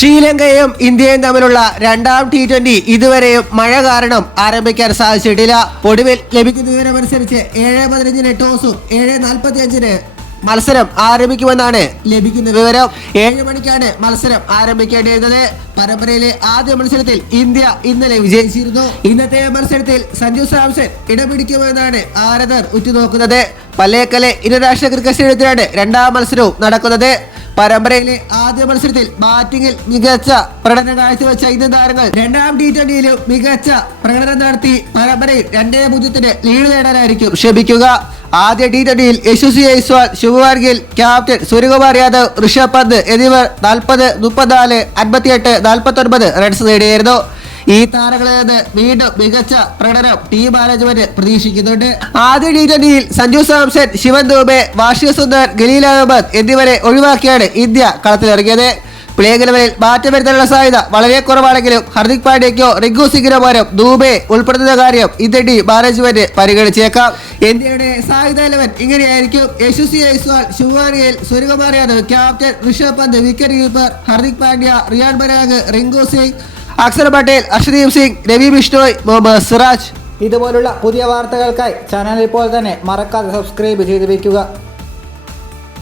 ശ്രീലങ്കയും ഇന്ത്യയും തമ്മിലുള്ള രണ്ടാം T20 ഇതുവരെയും മഴ കാരണം ആരംഭിക്കാൻ സാധിച്ചിട്ടില്ല. ഒടുവിൽ ലഭിക്കുന്ന വിവരമനുസരിച്ച് 7:15 ടോസും 7:45 മത്സരം ആരംഭിക്കുമെന്നാണ് ലഭിക്കുന്ന വിവരം. 7 മണിക്കാണ് മത്സരം ആരംഭിക്കേണ്ടിയിരുന്നത്. പരമ്പരയിലെ ആദ്യ മത്സരത്തിൽ ഇന്ത്യ ഇന്നലെ വിജയിച്ചിരുന്നു. ഇന്നത്തെ മത്സരത്തിൽ സഞ്ജു സാംസൺ ഇടപിടിക്കുമെന്നാണ് ആരാധകർ ഉറ്റുനോക്കുന്നത്. പല്ലേക്കലെ ഇന്റർനാഷണൽ ക്രിക്കറ്റ് സ്റ്റേഡിയത്തിലാണ് രണ്ടാം മത്സരവും നടക്കുന്നത്. പരമ്പരയിലെ ആദ്യ മത്സരത്തിൽ ബാറ്റിംഗിൽ മികച്ച പ്രകടനം കാഴ്ചവെച്ച ഇന്ത്യൻ താരങ്ങൾ രണ്ടാം T20യിലും മികച്ച പ്രകടനം നടത്തി പരമ്പരയിൽ 2-0 ലീഡ് നേടാനായിരിക്കും ശ്രമിക്കുക. ആദ്യ T20യിൽ യശസ്വി ജയ്സ്വാൾ, ശുഭ്മാൻ ഗിൽ, ക്യാപ്റ്റൻ സൂര്യകുമാർ യാദവ്, ഋഷഭ് പന്ത് എന്നിവർ 40, 34, 58, 49 റൺസ് നേടിയായിരുന്നു. ഈ താരങ്ങളിൽ നിന്ന് വീണ്ടും മികച്ച പ്രകടനം ടീം മാനേജ്മെന്റ് പ്രതീക്ഷിക്കുന്നുണ്ട്. ആദ്യ T20യിൽ സഞ്ജു സാംസൺ, ശിവൻ ദൂബെ, വാഷിംഗ് സുന്ദർ, ഖലീൽ അഹമ്മദ് എന്നിവരെ ഒഴിവാക്കിയാണ് ഇന്ത്യ കളത്തിലിറങ്ങിയത്. പ്ലേയിങ് ഇലവനിൽ മാറ്റം വരുത്താനുള്ള സാധ്യത വളരെ കുറവാണെങ്കിലും ഹർദിക് പാണ്ഡ്യയ്ക്കോ റിങ്കു സിംഗിനോ പകരം ദൂബെ ഉൾപ്പെടുത്തുന്ന കാര്യം ഇന്ത്യൻ ടീം മാനേജ്മെന്റ് പരിഗണിച്ചേക്കാം. ഇന്ത്യയുടെ സായുധ 11 ഇങ്ങനെയായിരിക്കും: Yashasvi Jaiswal, Shubman Gill, Suryakumar Yadav, captain Rishabh Pant, wicket keeper Hardik Pandya, Riyan Parag, Rinku Singh, Akshar Patel, Arshdeep Singh, Ravi Bishnoi, Muhammad Siraj. ഇതുപോലുള്ള പുതിയ വാർത്തകൾക്കായി ചാനൽ ഇപ്പോൾ തന്നെ മറക്കാതെ സബ്സ്ക്രൈബ് ചെയ്ത് വയ്ക്കുക.